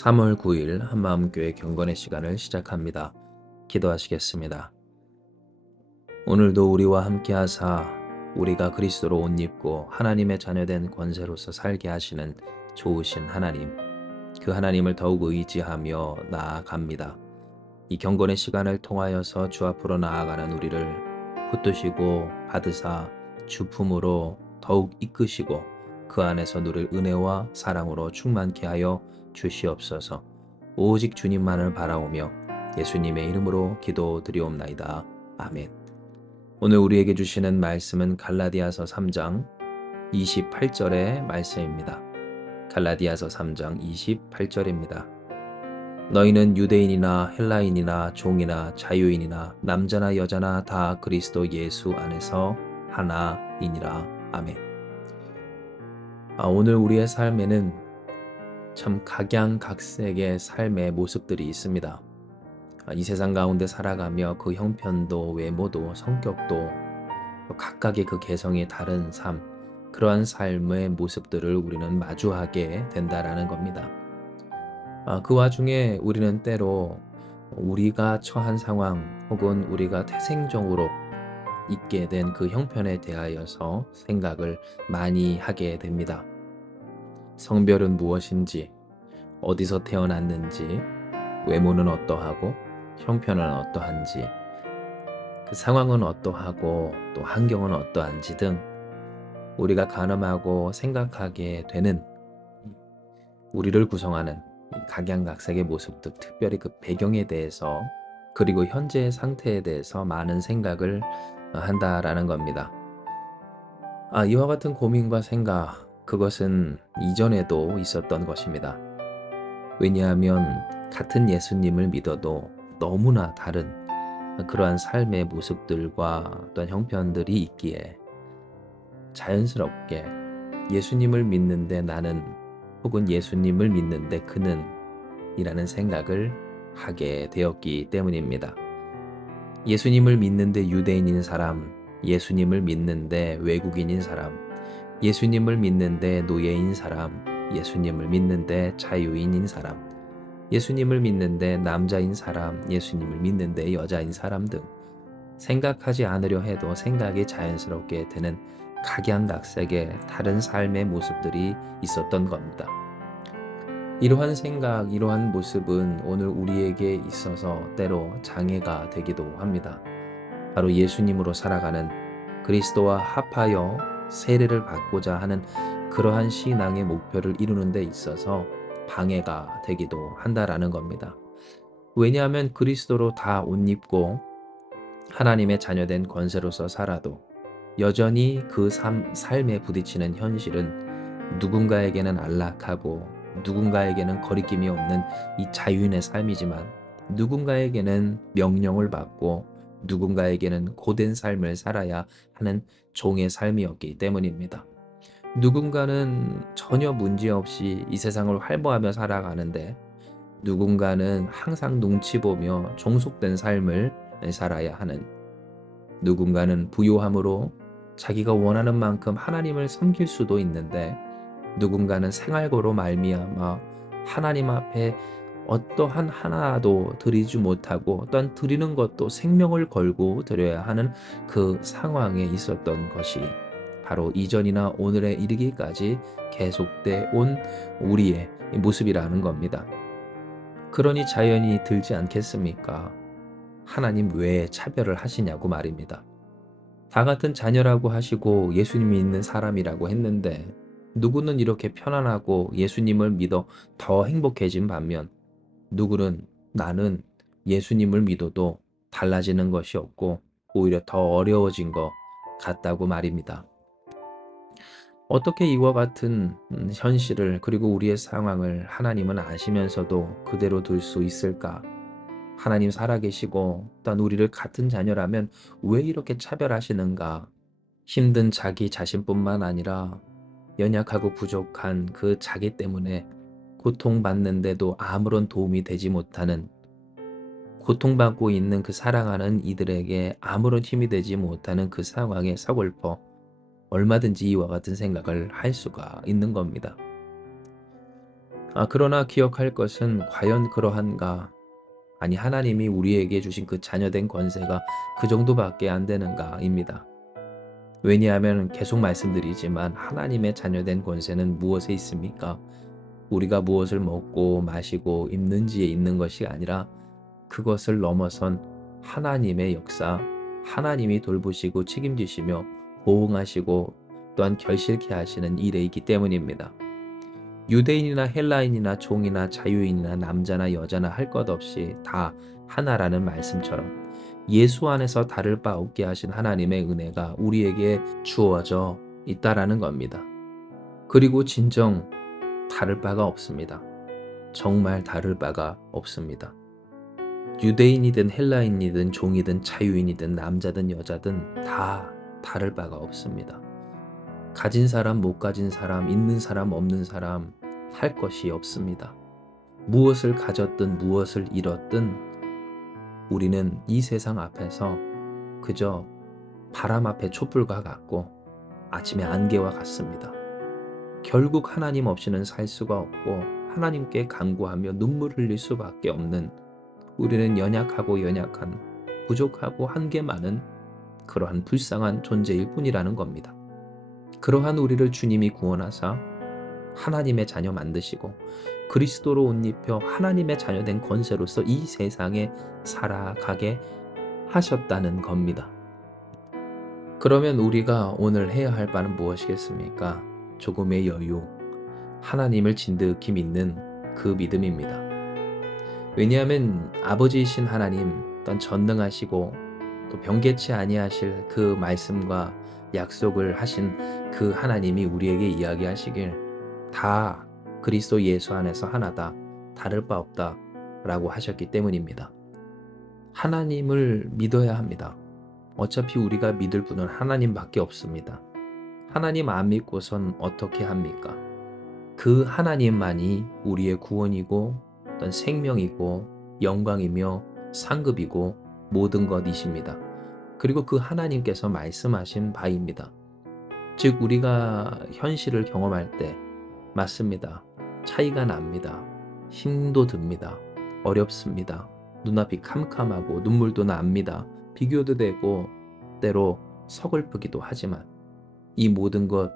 3월 9일 한마음교회 경건의 시간을 시작합니다. 기도하시겠습니다. 오늘도 우리와 함께 하사 우리가 그리스도로 옷 입고 하나님의 자녀된 권세로서 살게 하시는 좋으신 하나님, 그 하나님을 더욱 의지하며 나아갑니다. 이 경건의 시간을 통하여서 주 앞으로 나아가는 우리를 붙드시고 받으사 주품으로 더욱 이끄시고 그 안에서 누릴 은혜와 사랑으로 충만케 하여 주시옵소서. 오직 주님만을 바라오며 예수님의 이름으로 기도드리옵나이다. 아멘. 오늘 우리에게 주시는 말씀은 갈라디아서 3장 28절의 말씀입니다. 갈라디아서 3장 28절입니다. 너희는 유대인이나 헬라인이나 종이나 자유인이나 남자나 여자나 다 그리스도 예수 안에서 하나이니라. 아멘. 오늘 우리의 삶에는 참 각양각색의 삶의 모습들이 있습니다. 이 세상 가운데 살아가며 그 형편도 외모도 성격도 각각의 그 개성이 다른 삶, 그러한 삶의 모습들을 우리는 마주하게 된다라는 겁니다. 그 와중에 우리는 때로 우리가 처한 상황 혹은 우리가 태생적으로 있게 된 그 형편에 대하여서 생각을 많이 하게 됩니다. 성별은 무엇인지, 어디서 태어났는지, 외모는 어떠하고, 형편은 어떠한지, 그 상황은 어떠하고 또 환경은 어떠한지 등 우리가 가늠하고 생각하게 되는 우리를 구성하는 각양각색의 모습들, 특별히 그 배경에 대해서 그리고 현재의 상태에 대해서 많은 생각을 한다라는 겁니다. 이와 같은 고민과 생각, 그것은 이전에도 있었던 것입니다. 왜냐하면 같은 예수님을 믿어도 너무나 다른 그러한 삶의 모습들과 어떤 형편들이 있기에 자연스럽게 예수님을 믿는데 나는 혹은 예수님을 믿는데 그는 이라는 생각을 하게 되었기 때문입니다. 예수님을 믿는데 유대인인 사람, 예수님을 믿는데 외국인인 사람, 예수님을 믿는데 노예인 사람, 예수님을 믿는데 자유인인 사람, 예수님을 믿는데 남자인 사람, 예수님을 믿는데 여자인 사람 등 생각하지 않으려 해도 생각이 자연스럽게 되는 각양각색의 다른 삶의 모습들이 있었던 겁니다. 이러한 생각, 이러한 모습은 오늘 우리에게 있어서 때로 장애가 되기도 합니다. 바로 예수님으로 살아가는 그리스도와 합하여 세례를 받고자 하는 그러한 신앙의 목표를 이루는 데 있어서 방해가 되기도 한다라는 겁니다. 왜냐하면 그리스도로 다 옷 입고 하나님의 자녀된 권세로서 살아도 여전히 그 삶에 부딪히는 현실은 누군가에게는 안락하고 누군가에게는 거리낌이 없는 이 자유인의 삶이지만 누군가에게는 명령을 받고 누군가에게는 고된 삶을 살아야 하는 종의 삶이었기 때문입니다. 누군가는 전혀 문제없이 이 세상을 활보하며 살아가는데 누군가는 항상 눈치 보며 종속된 삶을 살아야 하는, 누군가는 부요함으로 자기가 원하는 만큼 하나님을 섬길 수도 있는데 누군가는 생활고로 말미암아 하나님 앞에 어떠한 하나도 드리지 못하고 또한 드리는 것도 생명을 걸고 드려야 하는 그 상황에 있었던 것이 바로 이전이나 오늘에 이르기까지 계속돼 온 우리의 모습이라는 겁니다. 그러니 자연히 들지 않겠습니까? 하나님 왜 차별을 하시냐고 말입니다. 다 같은 자녀라고 하시고 예수님이 있는 사람이라고 했는데 누구는 이렇게 편안하고 예수님을 믿어 더 행복해진 반면 누구는 나는 예수님을 믿어도 달라지는 것이 없고 오히려 더 어려워진 것 같다고 말입니다. 어떻게 이와 같은 현실을 그리고 우리의 상황을 하나님은 아시면서도 그대로 둘 수 있을까? 하나님 살아계시고 또한 우리를 같은 자녀라면 왜 이렇게 차별하시는가? 힘든 자기 자신뿐만 아니라 연약하고 부족한 그 자기 때문에 고통받는데도 아무런 도움이 되지 못하는, 고통받고 있는 그 사랑하는 이들에게 아무런 힘이 되지 못하는 그 상황에 서글퍼 얼마든지 이와 같은 생각을 할 수가 있는 겁니다. 그러나 기억할 것은 과연 그러한가? 아니 하나님이 우리에게 주신 그 자녀된 권세가 그 정도밖에 안 되는가입니다. 왜냐하면 계속 말씀드리지만 하나님의 자녀된 권세는 무엇에 있습니까? 우리가 무엇을 먹고 마시고 입는지에 있는 것이 아니라 그것을 넘어선 하나님의 역사, 하나님이 돌보시고 책임지시며 보응하시고 또한 결실케 하시는 일에 있기 때문입니다. 유대인이나 헬라인이나 종이나 자유인이나 남자나 여자나 할 것 없이 다 하나라는 말씀처럼 예수 안에서 다를 바 없게 하신 하나님의 은혜가 우리에게 주어져 있다라는 겁니다. 그리고 진정 다를 바가 없습니다. 정말 다를 바가 없습니다. 유대인이든 헬라인이든 종이든 자유인이든 남자든 여자든 다 다를 바가 없습니다. 가진 사람, 못 가진 사람, 있는 사람, 없는 사람 할 것이 없습니다. 무엇을 가졌든 무엇을 잃었든 우리는 이 세상 앞에서 그저 바람 앞에 촛불과 같고 아침의 안개와 같습니다. 결국 하나님 없이는 살 수가 없고 하나님께 간구하며 눈물 흘릴 수밖에 없는 우리는 연약하고 연약한 부족하고 한계 많은 그러한 불쌍한 존재일 뿐이라는 겁니다. 그러한 우리를 주님이 구원하사 하나님의 자녀 만드시고 그리스도로 옷 입혀 하나님의 자녀된 권세로서 이 세상에 살아가게 하셨다는 겁니다. 그러면 우리가 오늘 해야 할 바는 무엇이겠습니까? 조금의 여유, 하나님을 진득히 믿는 그 믿음입니다. 왜냐하면 아버지이신 하나님, 또한 전능하시고 또 변개치 아니하실 그 말씀과 약속을 하신 그 하나님이 우리에게 이야기하시길 다 그리스도 예수 안에서 하나다, 다를 바 없다 라고 하셨기 때문입니다. 하나님을 믿어야 합니다. 어차피 우리가 믿을 분은 하나님밖에 없습니다. 하나님 안 믿고선 어떻게 합니까? 그 하나님만이 우리의 구원이고 어떤 생명이고 영광이며 상급이고 모든 것이십니다. 그리고 그 하나님께서 말씀하신 바입니다. 즉 우리가 현실을 경험할 때 맞습니다. 차이가 납니다. 힘도 듭니다. 어렵습니다. 눈앞이 캄캄하고 눈물도 납니다. 비교도 되고 때로 서글프기도 하지만 이 모든 것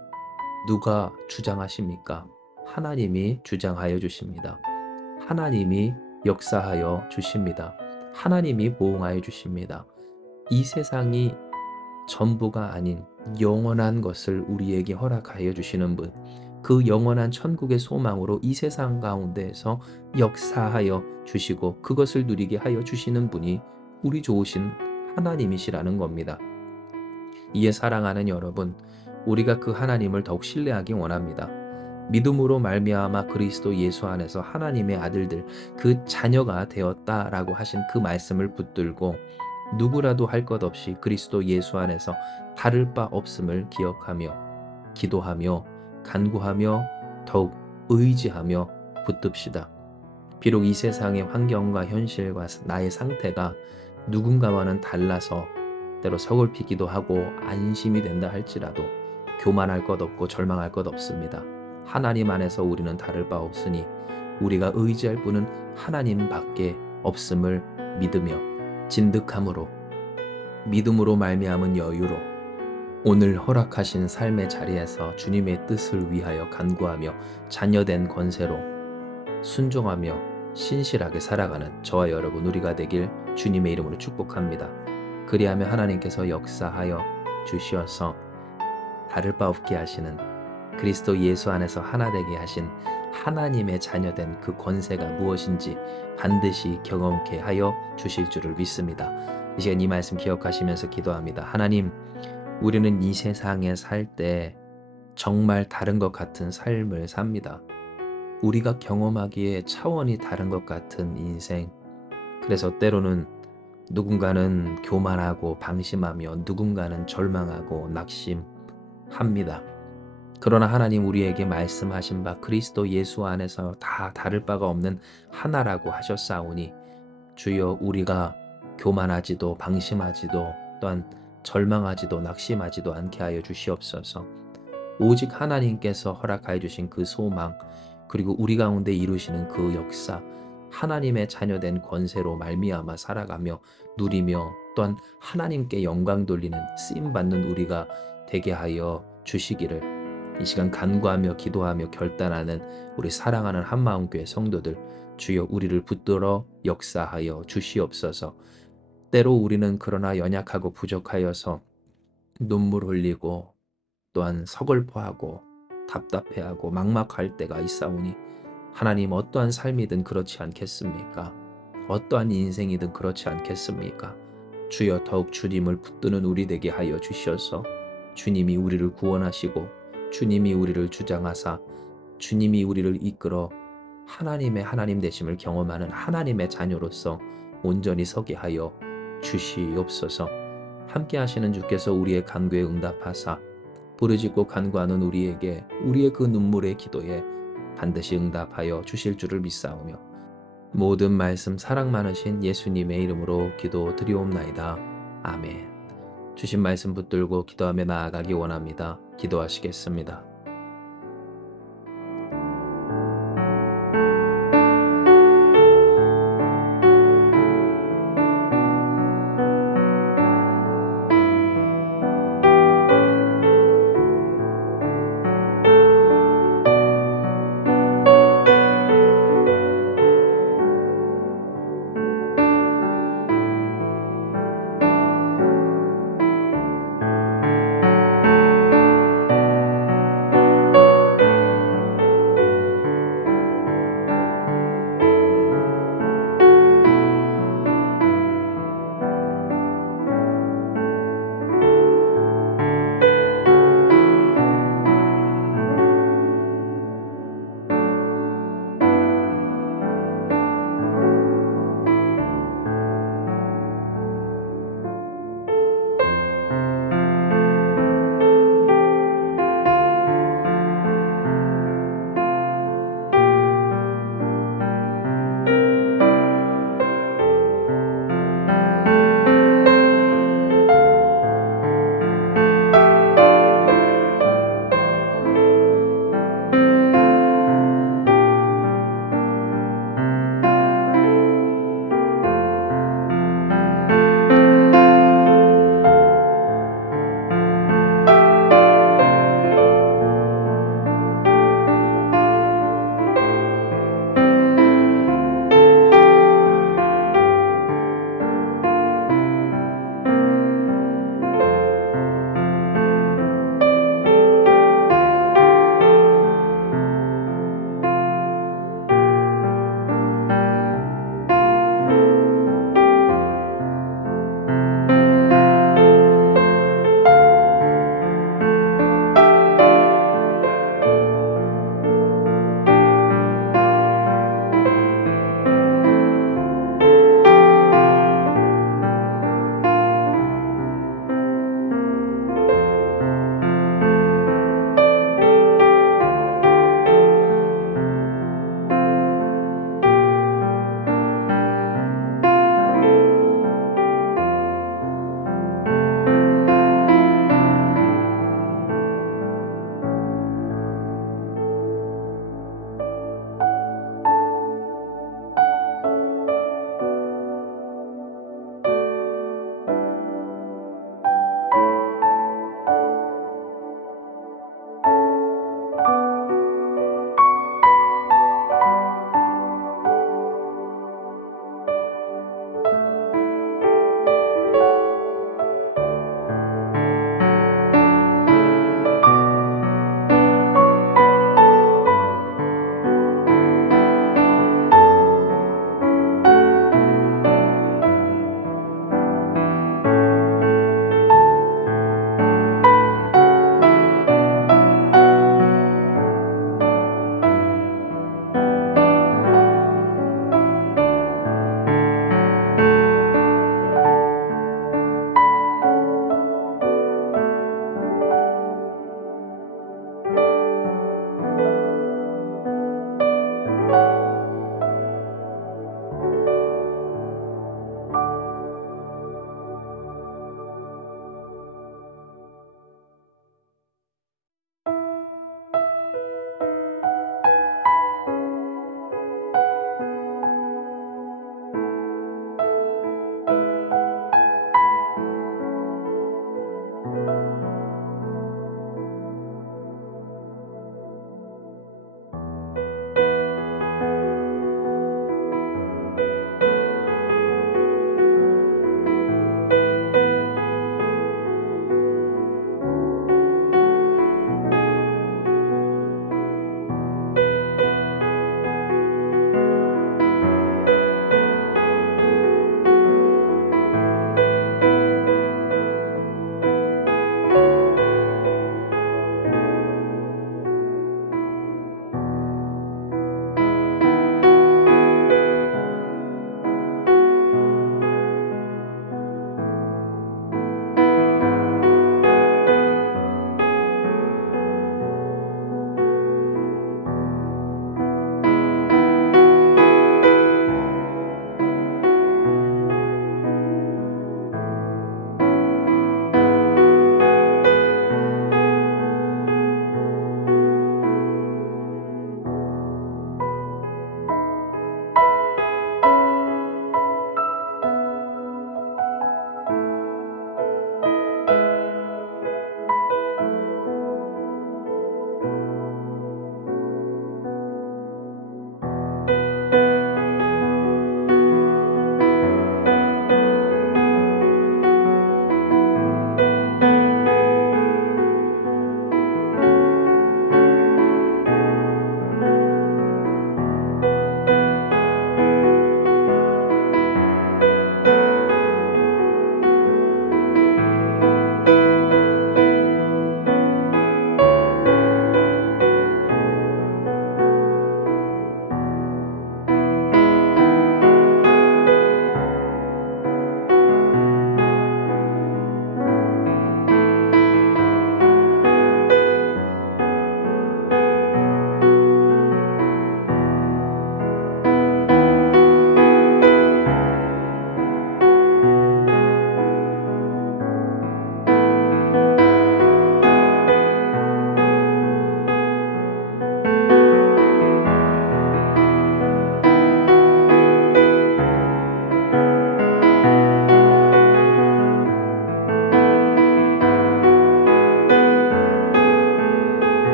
누가 주장하십니까? 하나님이 주장하여 주십니다. 하나님이 역사하여 주십니다. 하나님이 보응하여 주십니다. 이 세상이 전부가 아닌 영원한 것을 우리에게 허락하여 주시는 분, 그 영원한 천국의 소망으로 이 세상 가운데에서 역사하여 주시고 그것을 누리게 하여 주시는 분이 우리 좋으신 하나님이시라는 겁니다. 이에 사랑하는 여러분, 우리가 그 하나님을 더욱 신뢰하기 원합니다. 믿음으로 말미암아 그리스도 예수 안에서 하나님의 아들들, 그 자녀가 되었다라고 하신 그 말씀을 붙들고 누구라도 할 것 없이 그리스도 예수 안에서 다를 바 없음을 기억하며 기도하며 간구하며 더욱 의지하며 붙듭시다. 비록 이 세상의 환경과 현실과 나의 상태가 누군가와는 달라서 때로 서글피기도 하고 안심이 된다 할지라도 교만할 것 없고 절망할 것 없습니다. 하나님 안에서 우리는 다를 바 없으니 우리가 의지할 분은 하나님밖에 없음을 믿으며 진득함으로 믿음으로 말미암은 여유로 오늘 허락하신 삶의 자리에서 주님의 뜻을 위하여 간구하며 자녀된 권세로 순종하며 신실하게 살아가는 저와 여러분 우리가 되길 주님의 이름으로 축복합니다. 그리하며 하나님께서 역사하여 주시어서 다를 바 없게 하시는 그리스도 예수 안에서 하나 되게 하신 하나님의 자녀된 그 권세가 무엇인지 반드시 경험케 하여 주실 줄을 믿습니다. 이 시간 이 말씀 기억하시면서 기도합니다. 하나님, 우리는 이 세상에 살 때 정말 다른 것 같은 삶을 삽니다. 우리가 경험하기에 차원이 다른 것 같은 인생. 그래서 때로는 누군가는 교만하고 방심하며 누군가는 절망하고 낙심합니다. 그러나 하나님 우리에게 말씀하신 바 그리스도 예수 안에서 다 다를 바가 없는 하나라고 하셨사오니 주여 우리가 교만하지도 방심하지도 또한 절망하지도 낙심하지도 않게 하여 주시옵소서. 오직 하나님께서 허락하여 주신 그 소망, 그리고 우리 가운데 이루시는 그 역사, 하나님의 자녀된 권세로 말미암아 살아가며 누리며 또한 하나님께 영광 돌리는 쓰임받는 우리가 되게 하여 주시기를 이 시간 간구하며 기도하며 결단하는 우리 사랑하는 한마음교회 성도들, 주여 우리를 붙들어 역사하여 주시옵소서. 때로 우리는 그러나 연약하고 부족하여서 눈물 흘리고 또한 서글퍼하고 답답해하고 막막할 때가 있사오니 하나님, 어떠한 삶이든 그렇지 않겠습니까? 어떠한 인생이든 그렇지 않겠습니까? 주여 더욱 주님을 붙드는 우리 되게 하여 주시어서 주님이 우리를 구원하시고 주님이 우리를 주장하사 주님이 우리를 이끌어 하나님의 하나님 되심을 경험하는 하나님의 자녀로서 온전히 서게 하여 주시옵소서. 함께 하시는 주께서 우리의 간구에 응답하사 부르짖고 간구하는 우리에게 우리의 그 눈물의 기도에 반드시 응답하여 주실 줄을 믿사오며 모든 말씀 사랑 많으신 예수님의 이름으로 기도드리옵나이다. 아멘. 주신 말씀 붙들고 기도하며 나아가기 원합니다. 기도하시겠습니다.